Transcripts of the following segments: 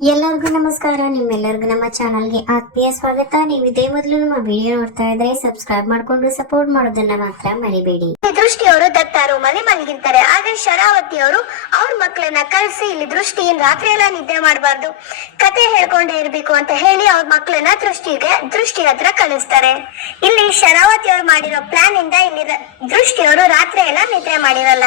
ಎಲ್ಲರಿಗೂ ನಮಸ್ಕಾರ. ನಿಮ್ಮೆಲ್ಲರಿಗೂ ನಮ್ಮ ಚಾನಲ್ಗೆ ಆತ್ಮೀಯ ಸ್ವಾಗತ. ನೀವು ಇದೇ ಮೊದಲು ನಮ್ಮ ವಿಡಿಯೋ ನೋಡ್ತಾ ಇದ್ರೆ ಸಬ್ಸ್ಕ್ರೈಬ್ ಮಾಡ್ಕೊಂಡು ಸಪೋರ್ಟ್ ಮಾಡೋದನ್ನ ಮಾತ್ರ ಮರಿಬೇಡಿ. ದೃಷ್ಟಿಯವರು ದತ್ತ ರೂಮಲ್ಲಿ ಮಲಗಿರ್ತಾರೆ. ಆಗ ಶರಾವತಿ ಅವರು ಅವ್ರ ಮಕ್ಕಳನ್ನ ಕಳಿಸಿ ಇಲ್ಲಿ ದೃಷ್ಟಿ ರಾತ್ರಿ ಎಲ್ಲ ನಿದ್ದೆ ಮಾಡಬಾರ್ದು, ಕತೆ ಹೇಳ್ಕೊಂಡೇ ಇರ್ಬೇಕು ಅಂತ ಹೇಳಿ ಅವ್ರ ಮಕ್ಕಳನ್ನ ದೃಷ್ಟಿ ಹತ್ರ ಕಳಿಸ್ತಾರೆ. ಇಲ್ಲಿ ಶರಾವತಿ ಅವ್ರು ಮಾಡಿರೋ ಪ್ಲಾನ್ ಇಂದ ಇಲ್ಲಿ ದೃಷ್ಟಿಯವರು ರಾತ್ರಿ ಎಲ್ಲ ನಿದ್ರೆ ಮಾಡಿರಲ್ಲ.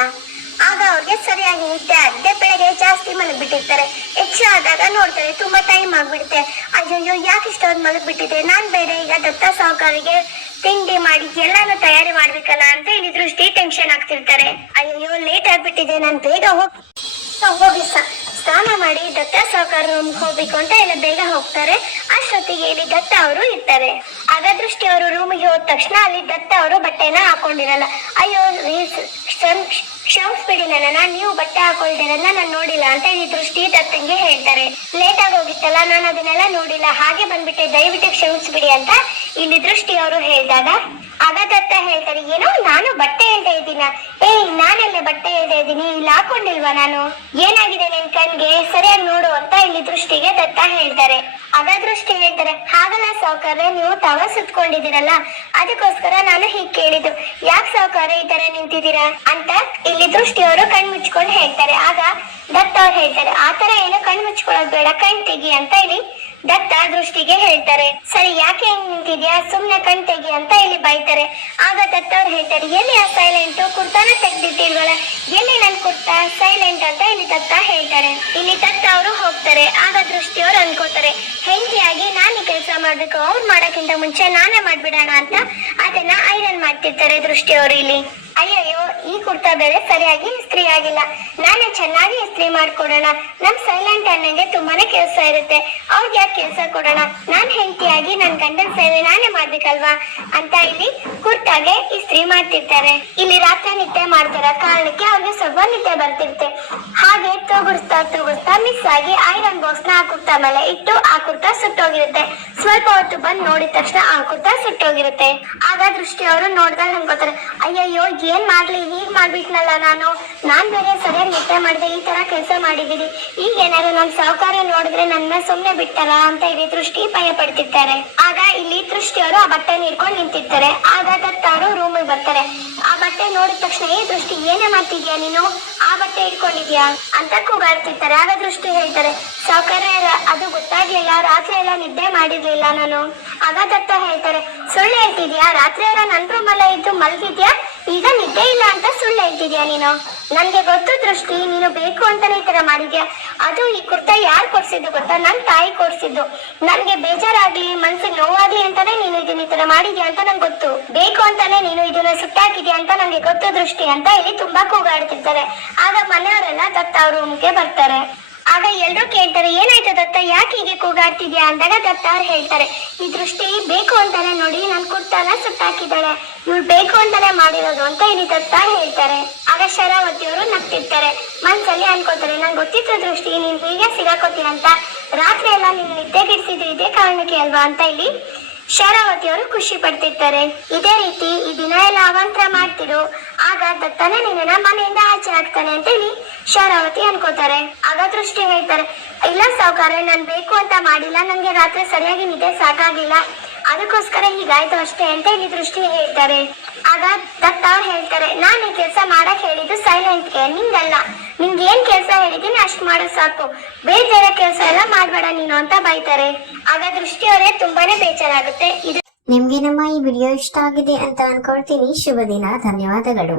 ಆಗ ಅವ್ರಿಗೆ ಸರಿಯಾಗಿ ನಿದ್ದೆ ಆಗದೆ ಬೆಳಗ್ಗೆ ಜಾಸ್ತಿ ಮಲಗ್ಬಿಟ್ಟಿರ್ತಾರೆ. ಎಚ್ಚರ ಆದಾಗ ನೋಡ್ತಾರೆ ತುಂಬಾ ಟೈಮ್ ಆಗ್ಬಿಡುತ್ತೆ. ಅಯ್ಯೋ ಯಾಕೆ ಇಷ್ಟೊಂದು ಮಲಗ್ಬಿಟ್ಟಿದೆ, ನಾನ್ ಬೇರೆ ಈಗ ದತ್ತ ಸಾಹುಕಾರಿಗೆ ತಿಂಡಿ ಮಾಡಿ ಎಲ್ಲಾನು ತಯಾರಿ ಮಾಡ್ಬೇಕಲ್ಲ ಅಂತ ಇಲ್ಲಿ ದೃಷ್ಟಿ ಟೆನ್ಷನ್ ಆಗ್ತಿರ್ತಾರೆ. ಅಯ್ಯೋ ಲೇಟ್ ಆಗ್ಬಿಟ್ಟಿದೆ, ನಾನ್ ಬೇಗ ಹೋಗಿ ಸ್ನಾನ ಮಾಡಿ ದತ್ತ ಸಾಹುಕಾರ ರೂಮ್ಗೆ ಹೋಗ್ಬೇಕು ಅಂತ ಎಲ್ಲ ಬೇಗ ಹೋಗ್ತಾರೆ. ಅಷ್ಟೊತ್ತಿಗೆ ಇಲ್ಲಿ ದತ್ತ ಅವರು ಇರ್ತಾರೆ. ಆಗ ದೃಷ್ಟಿ ಅವರು ರೂಮಿಗೆ ಹೋದ ತಕ್ಷಣ ಅಲ್ಲಿ ದತ್ತ ಅವರು ಬಟ್ಟೆನ ಹಾಕೊಂಡಿರಲ್ಲ. ಅಯ್ಯೋ ಕ್ಷಮಿಸ್ಬಿಡಿ ನನ್ನ, ನೀವು ಬಟ್ಟೆ ಹಾಕೊಳ್ದಿರಲ್ಲ ನಾನು ನೋಡಿಲ್ಲ ಅಂತ ಇಲ್ಲಿ ದೃಷ್ಟಿ ದತ್ತಂಗೆ ಹೇಳ್ತಾರೆ. ಲೇಟ್ ಆಗಿ ಹೋಗಿತ್ತಲ್ಲ, ನಾನು ಅದನ್ನೆಲ್ಲ ನೋಡಿಲ್ಲ, ಹಾಗೆ ಬಂದ್ಬಿಟ್ಟೆ, ದಯವಿಟ್ಟು ಕ್ಷಮಿಸ್ಬಿಡಿ ಅಂತ ಇಲ್ಲಿ ದೃಷ್ಟಿ ಅವರು ಹೇಳಿದಾಗ ಆಗ ದತ್ತ ಹೇಳ್ತಾರೆ, ಏನೋ ನಾನು ಬಟ್ಟೆ ಹೇಳ್ತಾ ಇದ್ದೀನ? ನಾನೆಲ್ಲ ಬಟ್ಟೆ ಹೇಳ್ತಾ ಇದ್ದೀನಿ, ಇಲ್ಲಿ ಹಾಕೊಂಡಿಲ್ವಾ ನಾನು? ಏನಾಗಿದೆ ನಿನ್ ಕಣ್ಗೆ, ಸರಿಯಾಗಿ ನೋಡು ಅಂತ ಇಲ್ಲಿ ದೃಷ್ಟಿಗೆ ದತ್ತ ಹೇಳ್ತಾರೆ. ಆಗ ದೃಷ್ಟಿ ಹೇಳ್ತಾರೆ, ಹಾಗಲ್ಲ ಸಾಹುಕಾರ್ರೆ, ನೀವು ತವ ಸುತ್ಕೊಂಡಿದ್ದೀರಲ್ಲ ಅದಕ್ಕೋಸ್ಕರ ನಾನು ಹೀಗೆ ಕೇಳಿದ್ದು, ಯಾಕೆ ಸಾಹುಕಾರ್ರೆ ಈ ತರ ನಿಂತಿದ್ದೀರಾ ಅಂತ ಇಲ್ಲಿ ದೃಷ್ಟಿಯವರು ಕಣ್ ಮುಚ್ಕೊಂಡು ಹೇಳ್ತಾರೆ. ಆಗ ದತ್ತ ಅವ್ರು ಹೇಳ್ತಾರೆ, ಆತರ ಏನು ಕಣ್ ಮುಚ್ಕೊಳ್ಳೋದು ಬೇಡ, ಕಣ್ ತೆಗಿ ಅಂತ ಇಲ್ಲಿ ದತ್ತ ದೃಷ್ಟಿಗೆ ಹೇಳ್ತಾರೆ. ಸರಿ ಯಾಕೆ ಹೆಂಗ್ ನಿಂತಿದ್ಯಾ, ಸುಮ್ನೆ ಕಣ್ ತೆಗಿ ಅಂತ ಇಲ್ಲಿ ಬೈತಾರೆ. ಆಗ ದತ್ತ ಅವ್ರು ಹೇಳ್ತಾರೆ, ಎಲ್ಲಿ ಆ ಸೈಲೆಂಟ್, ಕುರ್ತಾನ ತೆಗ್ದಿಟ್ಟಿಲ್ವಲ್ಲ, ಎಲ್ಲಿ ನನ್ ಕುರ್ತಾ ಸೈಲೆಂಟ್ ಅಂತ ಇಲ್ಲಿ ದತ್ತ ಹೇಳ್ತಾರೆ. ಇಲ್ಲಿ ದತ್ತ ಅವರು ಹೋಗ್ತಾರೆ. ಆಗ ದೃಷ್ಟಿಯವ್ರು ಅನ್ಕೋತಾರೆ, ಹೆಂಡತಿಯಾಗಿ ನಾನು ಈ ಕೆಲಸ ಮಾಡ್ಬೇಕು, ಅವ್ರು ಮಾಡೋಕ್ಕಿಂತ ಮುಂಚೆ ನಾನೇ ಮಾಡ್ಬಿಡೋಣ ಅಂತ ಅದನ್ನ ಐರನ್ ಮಾಡ್ತಿರ್ತಾರೆ ದೃಷ್ಟಿಯವರು. ಇಲ್ಲಿ ಅಯ್ಯಯ್ಯೋ ಈ ಕುರ್ತಾ ಬೇರೆ ಸರಿಯಾಗಿ ಇಸ್ತ್ರಿ ಆಗಿಲ್ಲ, ನಾನೇ ಚೆನ್ನಾಗಿ ಇಸ್ತ್ರಿ ಮಾಡ್ಕೊಡೋಣ, ನಮ್ ಸೈಲೆಂಟ್ ಅನ್ನಂಗೆ ತುಂಬಾನೇ ಕೆಲಸ ಇರುತ್ತೆ, ಅವ್ರಿಗೆ ಯಾಕೆ ಕೆಲಸ ಕೊಡೋಣ, ನಾನ್ ಹೆಂಡತಿಯಾಗಿ ನನ್ ಗಂಡನ ಸೇವೆ ನಾನೇ ಮಾಡ್ಬೇಕಲ್ವಾ ಅಂತ ಇಲ್ಲಿ ಕುರ್ತಾಗೆ ಇಸ್ತ್ರಿ ಮಾಡ್ತಿರ್ತಾರೆ. ಇಲ್ಲಿ ರಾತ್ರಿ ನಿದ್ದೆ ಮಾಡ್ತಾರ ಕಾರಣಕ್ಕೆ ಅವ್ರಿಗೆ ಸ್ವಲ್ಪ ನಿದ್ದೆ ಬರ್ತಿರುತ್ತೆ. ಹಾಗೆ ತೂಗುಡಿಸ್ತಾ ಮಿಸ್ ಆಗಿ ಐರನ್ ಬಾಕ್ಸ್ ನ ಆ ಕುರ್ತಾ ಮೇಲೆ ಇಟ್ಟು ಆ ಕುರ್ತಾ ಸುಟ್ಟೋಗಿರುತ್ತೆ. ಸ್ವಲ್ಪ ಹೊತ್ತು ಬಂದ್ ನೋಡಿದ ತಕ್ಷಣ ಆ ಕುರ್ತಾ ಸುಟ್ಟೋಗಿರುತ್ತೆ. ಆಗ ದೃಷ್ಟಿ ಅವರು ನೋಡಿದಾಗ ಅನ್ಕೋತಾರೆ, ಅಯ್ಯಯ್ಯೋ ಏನ್ ಮಾಡ್ಲಿ, ಹೀಗ್ ಮಾಡ್ಬಿಟ್ನಲ್ಲ ನಾನ್ ಬೇರೆ ಸರಿಯಾಗಿ ನಿದ್ದೆ ಮಾಡಿದೆ, ಈ ತರ ಕೆಲಸ ಮಾಡಿದೀನಿ, ಈಗ ಏನಾದ್ರು ನಮ್ ಸಾಹುಕಾರ ನೋಡಿದ್ರೆ ನನ್ನ ಸುಮ್ನೆ ಬಿಟ್ಟಲ್ಲ ಅಂತ ಇಲ್ಲಿ ದೃಷ್ಟಿ ಭಯ ಪಡ್ತಿರ್ತಾರೆ. ಆಗ ಇಲ್ಲಿ ದೃಷ್ಟಿಯವರು ಆ ಬಟ್ಟೆ ಹಿಡ್ಕೊಂಡು ನಿಂತಿರ್ತಾರೆ. ಆಗ ದತ್ತ ಅವರು ರೂಮಿಗೆ ಬರ್ತಾರೆ. ಆ ಬಟ್ಟೆ ನೋಡಿದ ತಕ್ಷಣ, ದೃಷ್ಟಿ ಏನೇ ಮಾಡ್ತಿದ್ಯಾ ನೀನು, ಆ ಬಟ್ಟೆ ಇಟ್ಕೊಂಡಿದ್ಯಾ ಅಂತ ಕೂಗಾಡ್ತಿರ್ತಾರೆ. ಆಗ ದೃಷ್ಟಿ ಹೇಳ್ತಾರೆ, ಸಾಹುಕಾರ ಅದು ಗೊತ್ತಾಗ್ಲಿಲ್ಲ, ರಾತ್ರಿ ಎಲ್ಲ ನಿದ್ದೆ ಮಾಡಿರ್ಲಿಲ್ಲ ನಾನು. ಆಗ ದತ್ತ ಹೇಳ್ತಾರೆ, ಸುಳ್ಳು ಹೇಳ್ತಿದ್ಯಾ, ರಾತ್ರಿ ಎಲ್ಲ ನನ್ ರೂಮಲ್ಲೇ ಇದ್ದು ಮಲ್ಗಿದ್ಯಾ, ಈಗ ನಿದ್ದೆ ಇಲ್ಲ ಅಂತ ಸುಳ್ಳು ಹೇಳ್ತಿದ್ಯಾ ನೀನು? ನನ್ಗೆ ಗೊತ್ತು ದೃಷ್ಟಿ, ನೀನು ಬೇಕು ಅಂತಾನೆ ಈ ತರ ಮಾಡಿದ್ಯಾ. ಅದು ಈ ಕುರ್ತಾ ಯಾರು ಕೊಡ್ಸಿದ್ದು ಗೊತ್ತಾ, ನನ್ ತಾಯಿ ಕೊಡ್ಸಿದ್ದು, ನನ್ಗೆ ಬೇಜಾರಾಗ್ಲಿ ಮನ್ಸಿಗೆ ನೋವಾಗ್ಲಿ ಅಂತಾನೆ ನೀನು ಇದನ್ನ ಈ ತರ ಮಾಡಿದ್ಯಾ ಅಂತ ನಂಗೆ ಗೊತ್ತು, ಬೇಕು ಅಂತಾನೆ ನೀನು ಇದನ್ನ ಸುಟ್ಟಾಕಿದ್ಯಾ ಅಂತ ನಂಗೆ ಗೊತ್ತು ದೃಷ್ಟಿ ಅಂತ ಇಲ್ಲಿ ತುಂಬಾ ಕೂಗಾಡ್ತಿರ್ತಾರೆ. ಆಗ ಮನೆಯವರೆಲ್ಲ ದತ್ತ ಅವ್ರ ರೂಮ್ಗೆ ಬರ್ತಾರೆ. ಆಗ ಎಲ್ರು ಕೇಳ್ತಾರೆ, ಏನಾಯ್ತು ದತ್ತ, ಯಾಕೆ ಹೀಗೆ ಕೂಗಾಡ್ತಿದ್ಯಾ ಅಂದಾಗ ದತ್ತ ಅವ್ರು ಹೇಳ್ತಾರೆ, ಈ ದೃಷ್ಟಿ ಬೇಕು ಅಂತಾನೆ ನೋಡಿ ನನ್ ಕುರ್ತಾನ ಸುಟ್ಟಾಕಿದ್ದಾಳೆ, ಇವ್ಳು ಬೇಕು ಅಂತಾನೆ ಮಾಡಿರೋದು ಅಂತ ಇಲ್ಲಿ ದತ್ತ ಹೇಳ್ತಾರೆ. ಆಗ ಶರಾವತಿ ಅವರು ನಗ್ತಿರ್ತಾರೆ. ಮನ್ಸಲ್ಲಿ ಅನ್ಕೋತಾರೆ, ನಂಗೆ ಗೊತ್ತಿತ್ತು ದೃಷ್ಟಿ ನೀನ್ ಹೀಗೆ ಸಿಗಾಕೋತೀಯ ಅಂತ, ರಾತ್ರಿ ಎಲ್ಲ ನಿನ್ ನಿದ್ದೆ ಗಿಡ್ಸಿದ್ದು ಇದೇ ಕಾರಣಕ್ಕೆ ಅಲ್ವಾ ಅಂತ ಇಲ್ಲಿ ಶರಾವತಿ ಅವರು ಖುಷಿ ಪಡ್ತಿರ್ತಾರೆ. ಇದೇ ರೀತಿ ಈ ದಿನ ಎಲ್ಲ ಅವಾಂತರ ಮಾಡ್ತಿರು, ಆಗ ದತ್ತನೇ ನಿನ್ನ ಮನೆಯಿಂದ ಆಚೆ ಹಾಕ್ತಾನೆ ಅಂತ ಹೇಳಿ ಶರಾವತಿ ಅನ್ಕೋತಾರೆ. ಆಗ ದೃಷ್ಟಿ ಹೇಳ್ತಾರೆ, ಇಲ್ಲ ಸಾಹುಕಾರ, ನಾನ್ ಬೇಕು ಅಂತ ಮಾಡಿಲ್ಲ, ನಂಗೆ ರಾತ್ರಿ ಸರಿಯಾಗಿ ನಿದ್ದೆ ಸಾಕಾಗಿಲ್ಲ, ಅದಕ್ಕೋಸ್ಕರ ಹೀಗಾಯ್ತು ಅಷ್ಟೇ ಅಂತ ಇಲ್ಲಿ ದೃಷ್ಟಿ ಹೇಳ್ತಾರೆ. ಆಗ ದತ್ತ ಅವ್ರು ಹೇಳ್ತಾರೆ, ನಾನು ಈ ಕೆಲಸ ಮಾಡಕ್ ಹೇಳಿದ್ದು ಸೈಲೆಂಟ್ಗೆ, ನಿಂಗಲ್ಲ, ನಿಂಗೆ ಏನ್ ಕೆಲಸ ಹೇಳಿದೀನಿ ಅಷ್ಟ್ ಮಾಡೋ ಸಾಕು, ಬೇರೆ ಕೆಲಸ ಎಲ್ಲ ಮಾಡ್ಬೇಡ ನೀನು ಅಂತ ಬೈತಾರೆ. ಆಗ ದೃಷ್ಟಿ ಅವರೇ ತುಂಬಾನೇ ಬೇಜಾರಾಗುತ್ತೆ. ನಿಮ್ಗೆ ನಮ್ಮ ಈ ವಿಡಿಯೋ ಇಷ್ಟ ಆಗಿದೆ ಅಂತ ಅನ್ಕೊಳ್ತೀನಿ. ಶುಭ ದಿನ, ಧನ್ಯವಾದಗಳು.